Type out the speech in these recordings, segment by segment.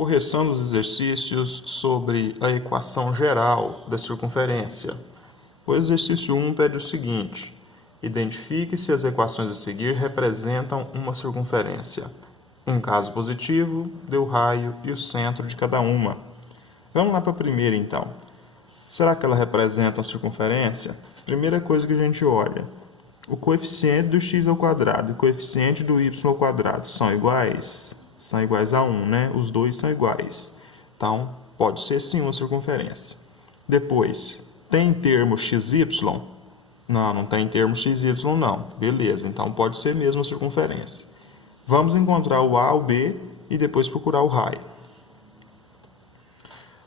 Correção dos exercícios sobre a equação geral da circunferência. O exercício 1 pede o seguinte: identifique se as equações a seguir representam uma circunferência. Em caso positivo, dê o raio e o centro de cada uma. Vamos lá para a primeira, então. Será que ela representa uma circunferência? Primeira coisa que a gente olha: o coeficiente do x ao quadrado e o coeficiente do y ao quadrado são iguais? São iguais a 1, né? Os dois são iguais. Então, pode ser sim uma circunferência. Depois, tem termo xy? Não, não tem termo xy não. Beleza, então pode ser mesmo uma circunferência. Vamos encontrar o A, o B e depois procurar o raio.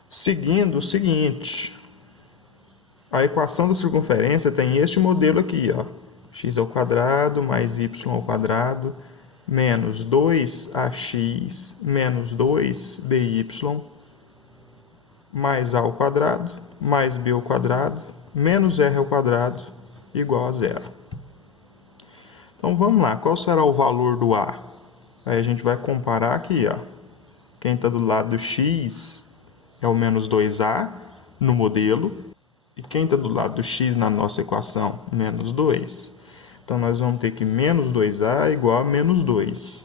Seguindo o seguinte: a equação da circunferência tem este modelo aqui, ó. X ao quadrado mais y ao quadrado menos 2ax menos 2by mais a ao quadrado mais b ao quadrado menos r ao quadrado igual a zero. Então vamos lá, qual será o valor do a? Aí a gente vai comparar aqui, ó. Quem está do lado do x é o menos 2a no modelo, e quem está do lado do x na nossa equação? Menos 2. Então, nós vamos ter que menos 2a igual a menos 2.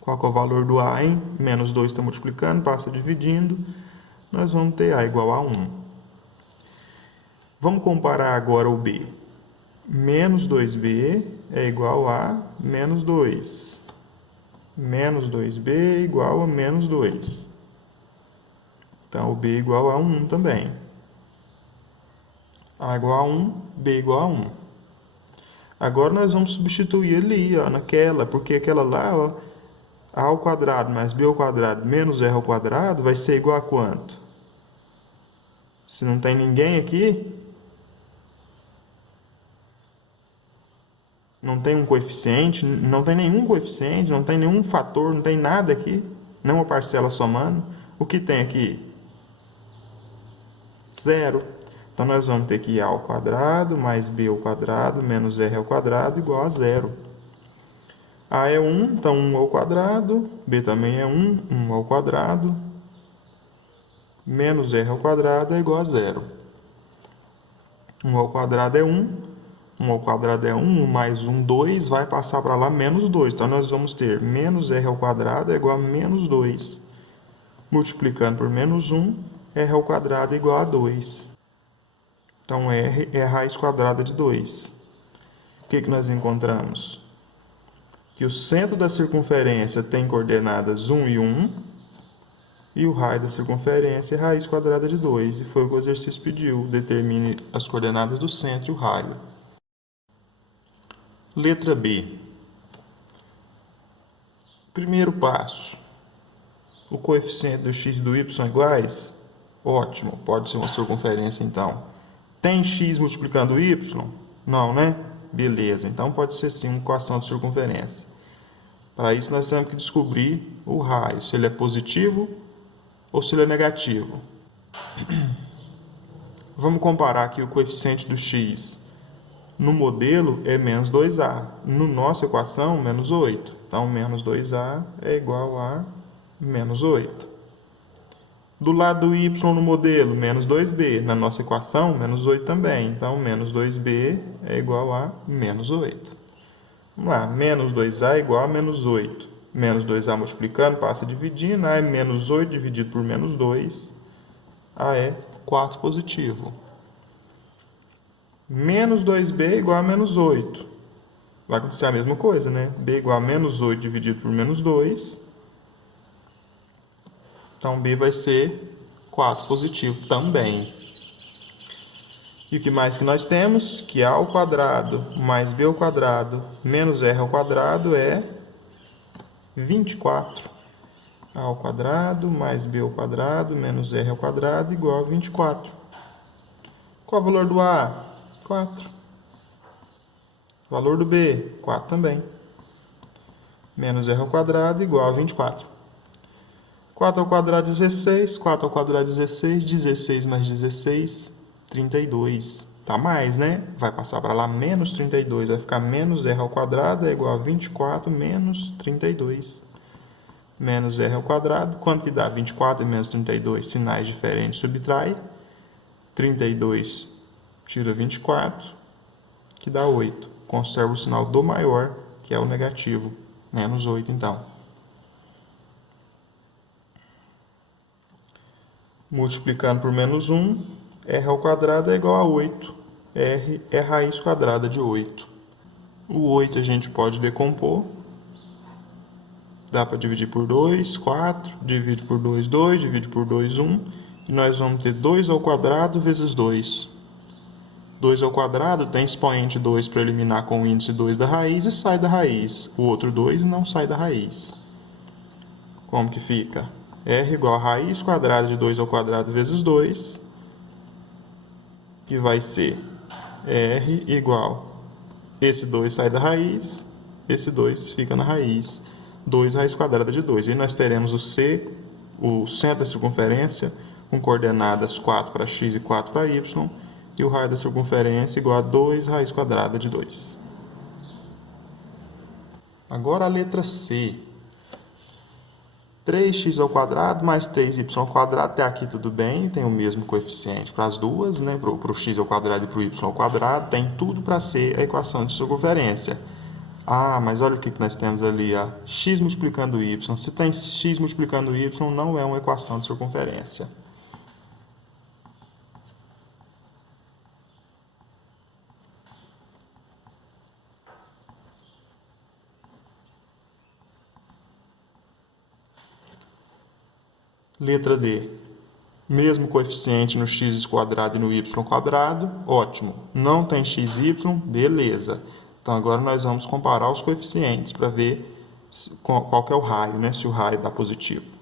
Qual que é o valor do a, hein? Menos 2 está multiplicando, passa dividindo. Nós vamos ter a igual a 1. Vamos comparar agora o b. Menos 2b é igual a menos 2. Menos 2b é igual a menos 2. Então, o b é igual a 1 também. A igual a 1, b igual a 1. Agora nós vamos substituir ali, ó, naquela, porque aquela lá, ó, a ao quadrado mais b ao quadrado menos r ao quadrado vai ser igual a quanto? Se não tem ninguém aqui, não tem um coeficiente, não tem nenhum coeficiente, não tem nenhum fator, não tem nada aqui, nenhuma parcela somando. O que tem aqui? Zero. Então, nós vamos ter que a ao quadrado mais b ao quadrado menos r ao quadrado igual a zero. A é 1, então 1 ao quadrado, b também é 1, 1 ao quadrado, menos r ao quadrado é igual a zero. 1 ao quadrado é 1, 1 ao quadrado é 1, mais 1, 2, vai passar para lá menos 2. Então, nós vamos ter menos r ao quadrado é igual a menos 2. Multiplicando por menos 1, r ao quadrado é igual a 2. Então, r é a raiz quadrada de 2. O que nós encontramos? Que o centro da circunferência tem coordenadas 1 e 1, e o raio da circunferência é a raiz quadrada de 2. E foi o que o exercício pediu: determine as coordenadas do centro e o raio. Letra B. Primeiro passo: o coeficiente do x e do y são iguais? Ótimo, pode ser uma circunferência então. Tem x multiplicando y? Não, né? Beleza, então pode ser sim uma equação de circunferência. Para isso, nós temos que descobrir o raio, se ele é positivo ou se ele é negativo. Vamos comparar aqui o coeficiente do x. No modelo é menos 2a, na nossa equação, menos 8. Então, menos 2a é igual a menos 8. Do lado do y no modelo, menos 2b. Na nossa equação, menos 8 também. Então, menos 2b é igual a menos 8. Vamos lá, menos 2a é igual a menos 8. Menos 2a multiplicando, passa dividindo. A é menos 8 dividido por menos 2. A é 4 positivo. Menos 2b é igual a menos 8. Vai acontecer a mesma coisa, né? b é igual a menos 8 dividido por menos 2. Então, b vai ser 4 positivo também. E o que mais que nós temos? Que a ao quadrado mais b ao quadrado menos r ao quadrado é 24. A ao quadrado mais b ao quadrado menos r ao quadrado igual a 24. Qual é o valor do a? 4. Valor do b? 4 também. Menos r ao quadrado igual a 24. 4 ao quadrado, 16. 4 ao quadrado, 16. 16 mais 16, 32. Tá mais, né? Vai passar para lá menos 32. Vai ficar menos r ao quadrado é igual a 24 menos 32. menos r ao quadrado. Quanto que dá? 24 e menos 32, sinais diferentes, subtrai. 32 tira 24, que dá 8. Conserva o sinal do maior, que é o negativo. Menos 8, então. Multiplicando por menos 1, r ao quadrado é igual a 8. R é raiz quadrada de 8. O 8 a gente pode decompor. Dá para dividir por 2, 4. Divide por 2, 2. Divide por 2, 1. E nós vamos ter 2 ao quadrado vezes 2. 2 ao quadrado tem expoente 2 para eliminar com o índice 2 da raiz e sai da raiz. O outro 2 não sai da raiz. Como que fica? R igual a raiz quadrada de 2 ao quadrado vezes 2, que vai ser R igual, esse 2 sai da raiz, esse 2 fica na raiz, 2 raiz quadrada de 2. E nós teremos o C, o centro da circunferência, com coordenadas 4 para x e 4 para y, e o raio da circunferência igual a 2 raiz quadrada de 2. Agora a letra C. 3x ao quadrado mais 3y ao quadrado, até aqui tudo bem, tem o mesmo coeficiente para as duas, né? Para o x ao quadrado e para o y ao quadrado, tem tudo para ser a equação de circunferência. Ah, mas olha o que nós temos ali, ó. X multiplicando y. Se tem x multiplicando y, não é uma equação de circunferência. Letra D. Mesmo coeficiente no x quadrado e no y quadrado. Ótimo. Não tem xy, beleza. Então, agora nós vamos comparar os coeficientes para ver qual que é o raio, né? Se o raio dá positivo.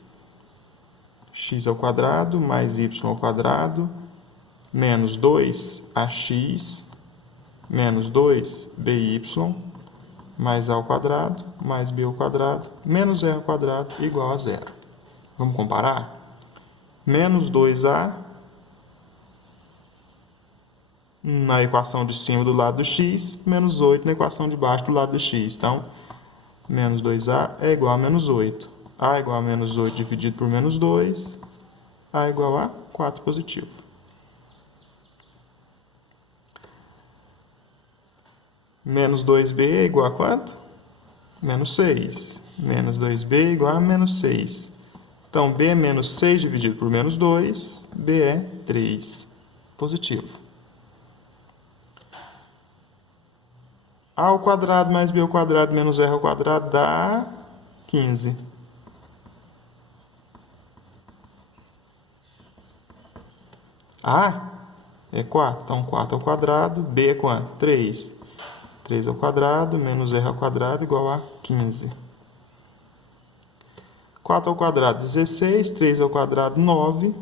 X ao quadrado mais y ao quadrado menos 2ax menos 2by mais a ao quadrado mais b ao quadrado menos r ao quadrado igual a zero. Vamos comparar? Menos 2a na equação de cima do lado do x, menos 8 na equação de baixo do lado do x. Então, menos 2a é igual a menos 8. A é igual a menos 8 dividido por menos 2. A é igual a 4 positivo. Menos 2b é igual a quanto? Menos 6. Menos 2b é igual a menos 6. Então, b é menos 6 dividido por menos 2, b é 3, positivo. A ao quadrado mais b ao quadrado menos r ao quadrado dá 15. A é 4, então 4 ao quadrado, b é quanto? 3. 3 ao quadrado menos r ao quadrado igual a 15. 4 ao quadrado, 16. 3 ao quadrado, 9.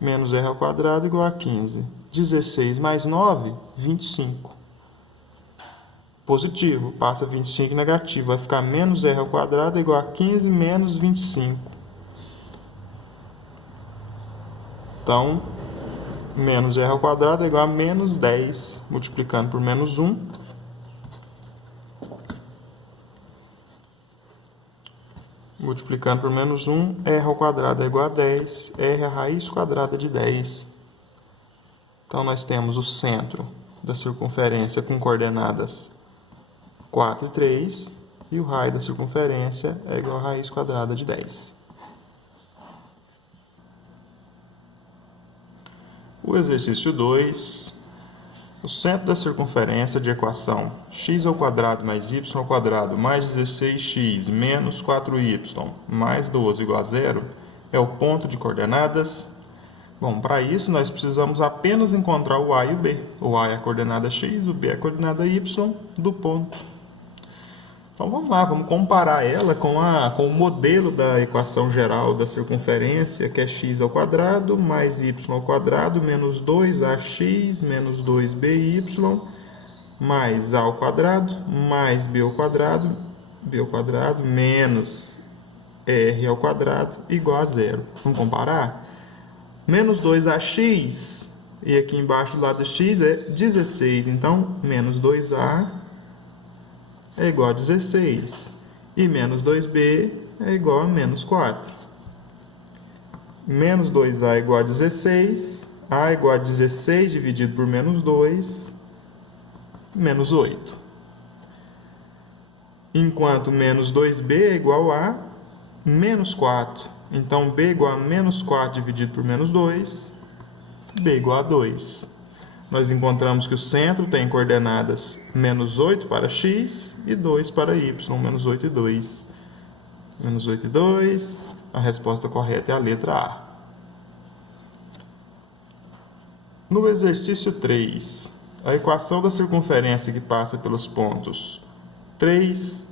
Menos r ao quadrado igual a 15. 16 mais 9, 25. Positivo, passa 25 negativo. Vai ficar menos r ao quadrado igual a 15 menos 25. Então, menos r ao quadrado é igual a menos 10. Multiplicando por menos 1. Multiplicando por menos 1, r ao quadrado é igual a 10, r é a raiz quadrada de 10. Então, nós temos o centro da circunferência com coordenadas 4 e 3, e o raio da circunferência é igual a raiz quadrada de 10. O exercício 2. O centro da circunferência de equação x ao quadrado mais y ao quadrado mais 16x menos 4y mais 12 igual a zero é o ponto de coordenadas. Bom, para isso nós precisamos apenas encontrar o a e o b. O a é a coordenada x, o b é a coordenada y do ponto. Então vamos lá, vamos comparar ela com o modelo da equação geral da circunferência, que é x ao quadrado mais y ao quadrado menos 2ax menos 2by mais a ao quadrado mais b ao quadrado menos r ao quadrado igual a zero. Vamos comparar? Menos 2ax, e aqui embaixo do lado do x é 16, então menos 2a é igual a 16. E menos 2b é igual a menos 4. Menos 2A é igual a 16. A é igual a 16 dividido por menos 2, menos 8. Enquanto menos 2B é igual a menos 4. Então, B é igual a menos 4 dividido por menos 2, B é igual a 2. Nós encontramos que o centro tem coordenadas menos 8 para x e 2 para y, menos 8 e 2. Menos 8 e 2, a resposta correta é a letra A. No exercício 3, a equação da circunferência que passa pelos pontos 3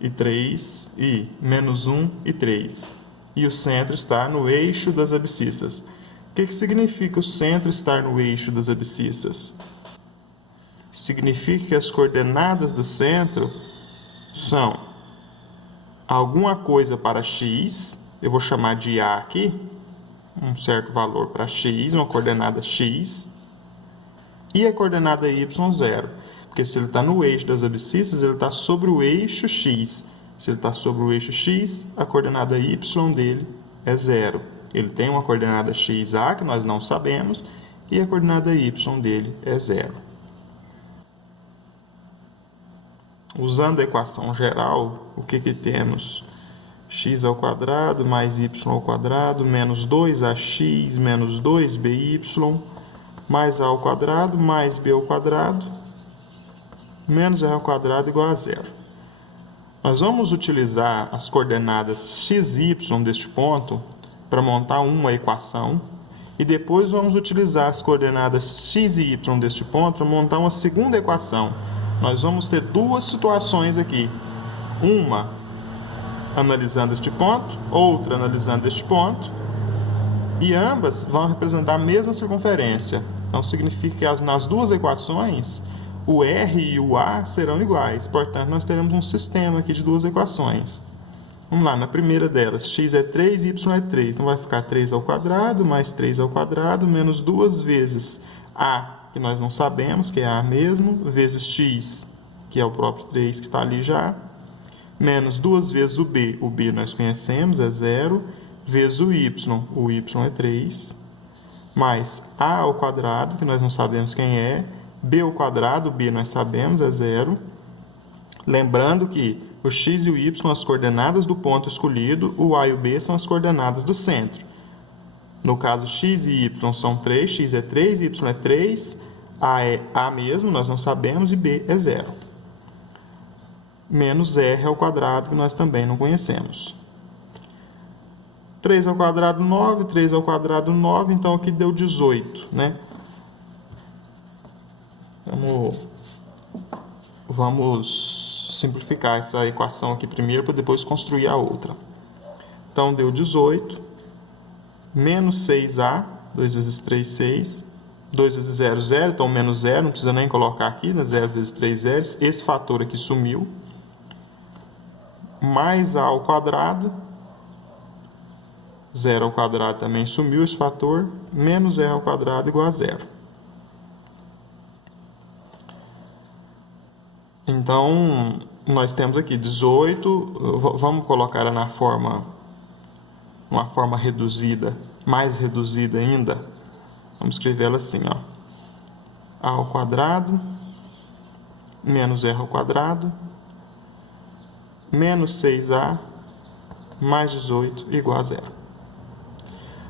e 3 e menos 1 e 3, e o centro está no eixo das abscissas. O que significa o centro estar no eixo das abscissas? Significa que as coordenadas do centro são alguma coisa para x, eu vou chamar de A aqui, um certo valor para x, uma coordenada x, e a coordenada y, 0. Porque se ele está no eixo das abscissas, ele está sobre o eixo x. Se ele está sobre o eixo x, a coordenada y dele é 0. Ele tem uma coordenada xa, que nós não sabemos, e a coordenada y dele é 0. Usando a equação geral, o que temos? X ao quadrado mais y ao quadrado menos 2ax menos 2by mais a ao quadrado mais b ao quadrado menos r ao quadrado igual a 0. Nós vamos utilizar as coordenadas x e y deste ponto para montar uma equação e depois vamos utilizar as coordenadas x e y deste ponto para montar uma segunda equação. Nós vamos ter duas situações aqui. Uma analisando este ponto, outra analisando este ponto, e ambas vão representar a mesma circunferência. Então, significa que nas duas equações, o R e o A serão iguais. Portanto, nós teremos um sistema aqui de duas equações. Vamos lá, na primeira delas, x é 3 e y é 3. Então, vai ficar 3 ao quadrado mais 3 ao quadrado menos 2 vezes A, que nós não sabemos, que é A mesmo, vezes x, que é o próprio 3 que está ali já, menos 2 vezes o B nós conhecemos, é 0, vezes o y é 3, mais A ao quadrado, que nós não sabemos quem é, B ao quadrado, o B nós sabemos, é 0. Lembrando que o x e o y são as coordenadas do ponto escolhido, o A e o B são as coordenadas do centro. No caso, x e y são 3, x é 3, y é 3, A é A mesmo, nós não sabemos, e B é 0. Menos r ao quadrado, que nós também não conhecemos. 3 ao quadrado, 9, 3 ao quadrado, 9, então aqui deu 18, né? Vamos simplificar essa equação aqui primeiro, para depois construir a outra. Então, deu 18, menos 6a, 2 vezes 3, 6, 2 vezes 0, 0, então menos 0, não precisa nem colocar aqui, né? 0 vezes 3 zeros, esse fator aqui sumiu, mais a ao quadrado, 0 ao quadrado também sumiu esse fator, menos r ao quadrado igual a 0. Então, nós temos aqui 18, vamos colocar ela na forma, uma forma reduzida, mais reduzida ainda. Vamos escrever ela assim, ó. A ao quadrado, menos r ao quadrado, menos 6a, mais 18, igual a 0.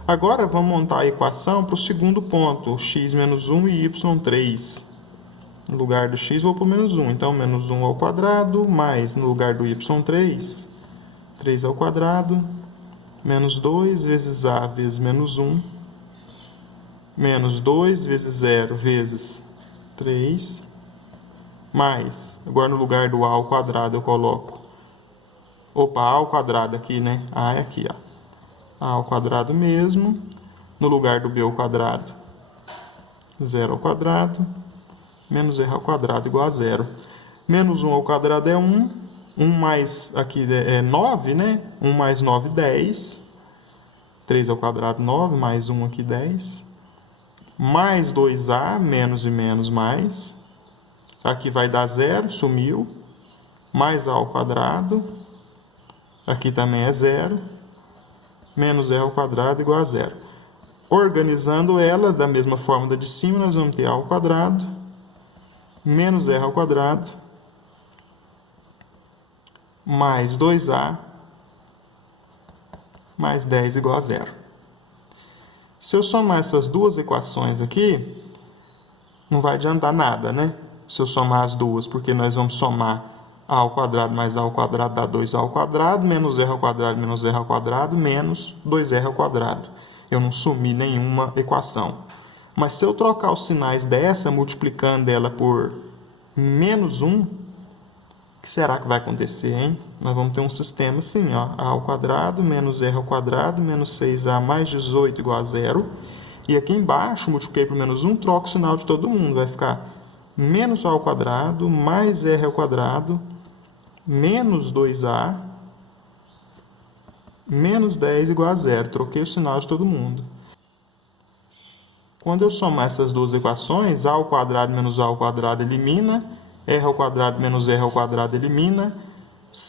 Agora, vamos montar a equação para o segundo ponto, x menos 1 e y 3. No lugar do x, vou para o menos 1. Então, menos 1 ao quadrado, mais, no lugar do y, 3. 3 ao quadrado, menos 2 vezes a vezes menos 1, menos 2 vezes 0 vezes 3, mais, agora no lugar do a ao quadrado eu coloco, a ao quadrado aqui, né? A é aqui, ó. A ao quadrado mesmo, no lugar do b ao quadrado, 0 ao quadrado, menos r ao quadrado igual a 0. Menos 1 ao quadrado é 1, 1 mais, aqui é 9, né? 1 mais 9, 10. 3 ao quadrado, 9, mais 1 aqui, 10. Mais 2a, menos e menos, mais. Aqui vai dar 0, sumiu. Mais a ao quadrado, Aqui também é zero. Menos r ao quadrado igual a zero. Organizando ela da mesma forma da de cima, nós vamos ter a ao quadrado menos r ao quadrado mais 2a mais 10 igual a zero. Se eu somar essas duas equações aqui, não vai adiantar nada, né? Se eu somar as duas, porque nós vamos somar a ao quadrado mais a ao quadrado dá 2a ao quadrado, menos r ao quadrado menos r ao quadrado, menos 2r ao quadrado. Eu não sumi nenhuma equação. Mas se eu trocar os sinais dessa, multiplicando ela por menos 1, o que será que vai acontecer, hein? Nós vamos ter um sistema assim, ó, a ao quadrado menos r ao quadrado menos 6a mais 18 igual a zero. E aqui embaixo, multipliquei por menos 1, troco o sinal de todo mundo. Vai ficar menos a ao quadrado mais r ao quadrado menos 2a menos 10 igual a zero. Troquei o sinal de todo mundo. Quando eu somar essas duas equações, a ao quadrado menos a ao quadrado elimina, r ao quadrado menos r ao quadrado elimina,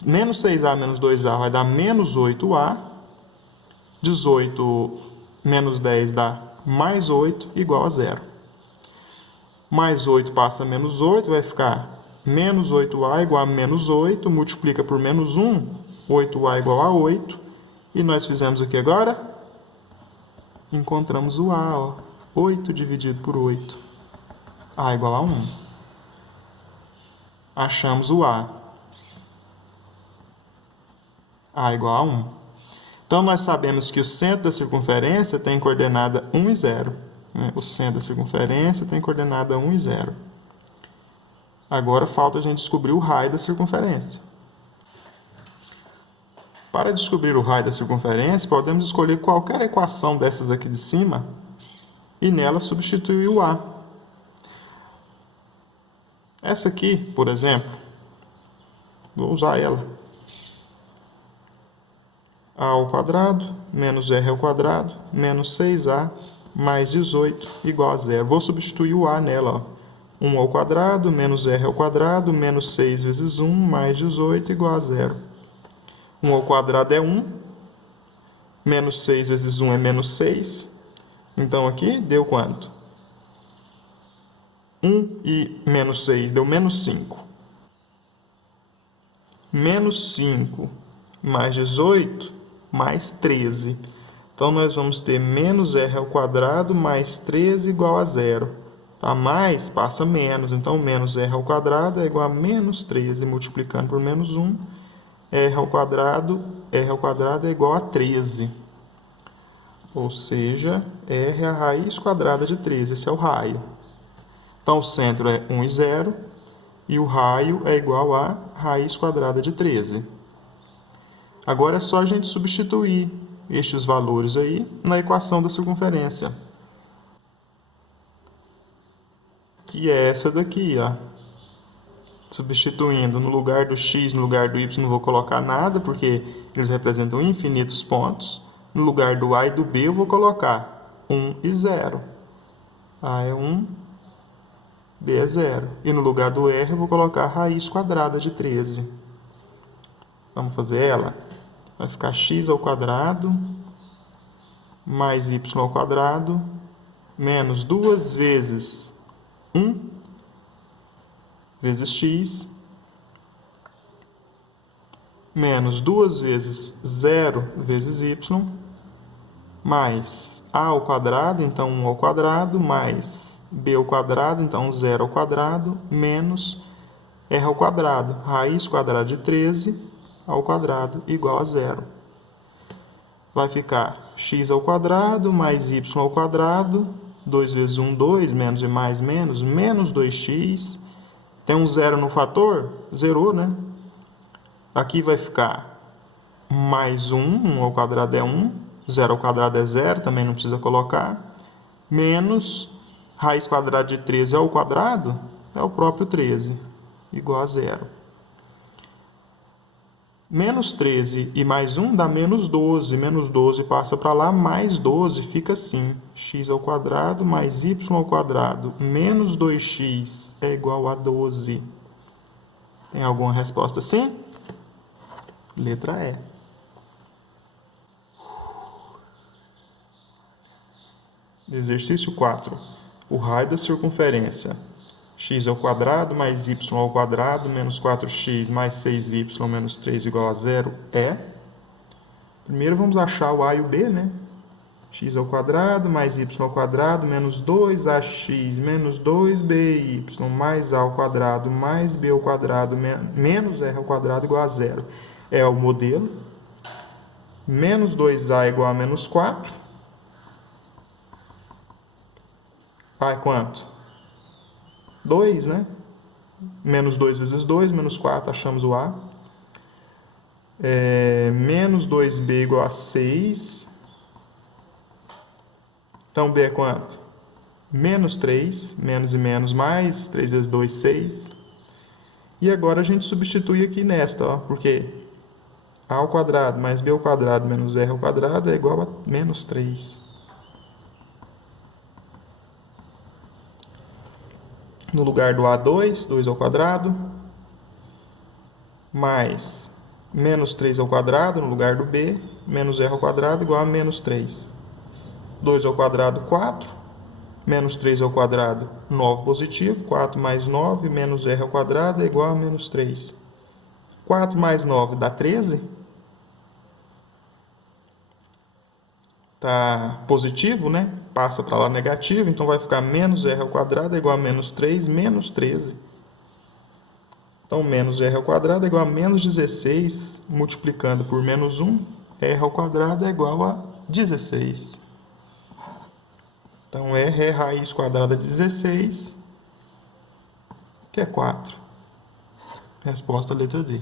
menos 6a menos 2a vai dar menos 8a, 18 menos 10 dá mais 8 igual a zero. Mais 8 passa a menos 8, vai ficar menos 8a igual a menos 8, multiplica por menos 1, 8a igual a 8, e nós fizemos o que agora? Encontramos o a, ó, 8 dividido por 8, a igual a 1. Achamos o a igual a 1. Então, nós sabemos que o centro da circunferência tem coordenada 1 e 0. Né? O centro da circunferência tem coordenada 1 e 0. Agora, falta a gente descobrir o raio da circunferência. Para descobrir o raio da circunferência, podemos escolher qualquer equação dessas aqui de cima e nela substituir o a. Essa aqui, por exemplo, vou usar ela. A ao quadrado menos r ao quadrado menos 6a mais 18 igual a zero. Vou substituir o a nela. Ó. 1 ao quadrado menos r ao quadrado menos 6 vezes 1 mais 18 igual a zero. 1 ao quadrado é 1. Menos 6 vezes 1 é menos 6. Então, aqui deu quanto? 1 e menos 6 deu menos 5. Menos 5 mais 18 mais 13. Então, nós vamos ter menos r ao quadrado mais 13 igual a zero. Tá? Mais passa menos. Então, menos r ao quadrado é igual a menos 13. Multiplicando por menos 1, r ao quadrado é igual a 13. Ou seja, r é a raiz quadrada de 13. Esse é o raio. Então, o centro é 1 e 0. E o raio é igual a raiz quadrada de 13. Agora é só a gente substituir estes valores aí na equação da circunferência. Que é essa daqui, ó. Substituindo no lugar do x, no lugar do y, não vou colocar nada, porque eles representam infinitos pontos. No lugar do a e do b, eu vou colocar 1 e 0. A é 1, b é 0. E no lugar do r, eu vou colocar a raiz quadrada de 13. Vamos fazer ela? Vai ficar x ao quadrado mais y ao quadrado menos 2 vezes 1 vezes x menos 2 vezes 0 vezes y mais a ao quadrado, então 1 ao quadrado, mais b ao quadrado, então 0 ao quadrado, menos r ao quadrado, raiz quadrada de 13 ao quadrado igual a zero. Vai ficar x ao quadrado mais y ao quadrado, 2 vezes 1, 2, menos e mais, menos 2x. Tem um zero no fator? Zerou, né? Aqui vai ficar mais 1, 1 ao quadrado é 1, 0 ao quadrado é 0, também não precisa colocar, menos raiz quadrada de 13 ao quadrado, é o próprio 13, igual a zero. Menos 13 e mais 1 dá menos 12. Menos 12 passa para lá, mais 12 fica assim. X ao quadrado mais y ao quadrado menos 2x é igual a 12. Tem alguma resposta sim? Letra E. Exercício 4. O raio da circunferência x² mais y² menos 4x mais 6y menos 3 igual a 0 é... Primeiro vamos achar o a e o b, né? x² mais y² menos 2ax menos 2by mais a² mais b² menos r² igual a 0. É o modelo. Menos 2a igual a menos 4. A é quanto? 2, né? Menos 2 vezes 2, menos 4, achamos o A. Menos 2b igual a 6. Então, B é quanto? Menos 3, menos e menos, mais 3 vezes 2, 6. E agora a gente substitui aqui nesta, ó, porque a² mais b² menos r² é igual a menos 3. No lugar do A, 2, 2² mais menos 3² no lugar do B, menos r² igual a menos 3. 2², 4, menos 3², 9 positivo, 4 mais 9, menos r² é igual a menos 3. 4 mais 9 dá 13. Está positivo, né? Passa para lá negativo, então vai ficar menos r² é igual a menos 3, menos 13. Então, menos r² é igual a menos 16, multiplicando por menos 1, r² é igual a 16. Então, r é raiz quadrada de 16, que é 4. Resposta letra D.